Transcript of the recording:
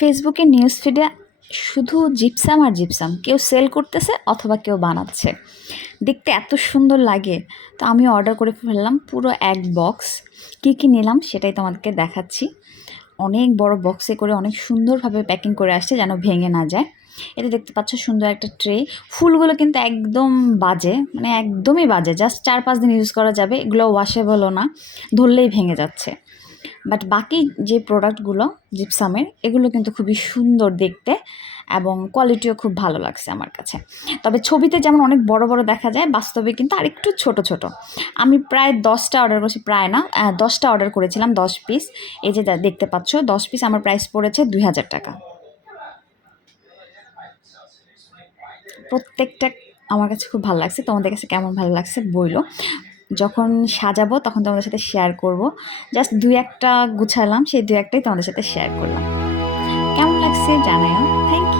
ফেসবুকের নিউজ ফিডে শুধু জিপসাম আর জিপসাম, কেউ সেল করতেছে অথবা কেউ বানাচ্ছে। দেখতে এত সুন্দর লাগে, তো আমি অর্ডার করে ফেললাম পুরো এক বক্স। কী কী নিলাম সেটাই তোমাদেরকে দেখাচ্ছি। অনেক বড় বক্সে করে অনেক সুন্দরভাবে প্যাকিং করে আসছে যেন ভেঙে না যায়। এটা দেখতে পাচ্ছ সুন্দর একটা ট্রে। ফুলগুলো কিন্তু একদম বাজে, মানে একদমই বাজে, জাস্ট 4-5 দিন ইউজ করা যাবে। এগুলো ওয়াশেবলও না, ধরলেই ভেঙে যাচ্ছে। বাট বাকি যে প্রোডাক্টগুলো জিপসামের, এগুলো কিন্তু খুবই সুন্দর দেখতে এবং কোয়ালিটিও খুব ভালো লাগছে আমার কাছে। তবে ছবিতে যেমন অনেক বড় বড় দেখা যায়, বাস্তবে কিন্তু আরেকটু ছোট ছোট। আমি প্রায় 10টা অর্ডার করেছি, প্রায় না 10টা অর্ডার করেছিলাম, 10 পিস। এই যে দেখতে পাচ্ছ 10 পিস আমার প্রাইস পড়েছে 2000 টাকা। প্রত্যেকটা আমার কাছে খুব ভালো লাগছে। তোমাদের কাছে কেমন ভালো লাগছে বইলো। যখন সাজাবো তখন তোমাদের সাথে শেয়ার করব। জাস্ট 2-1টা গুছালাম, সেই 2-1টাই তোমাদের সাথে শেয়ার করলাম। কেমন লাগছে জানাও। Thank you.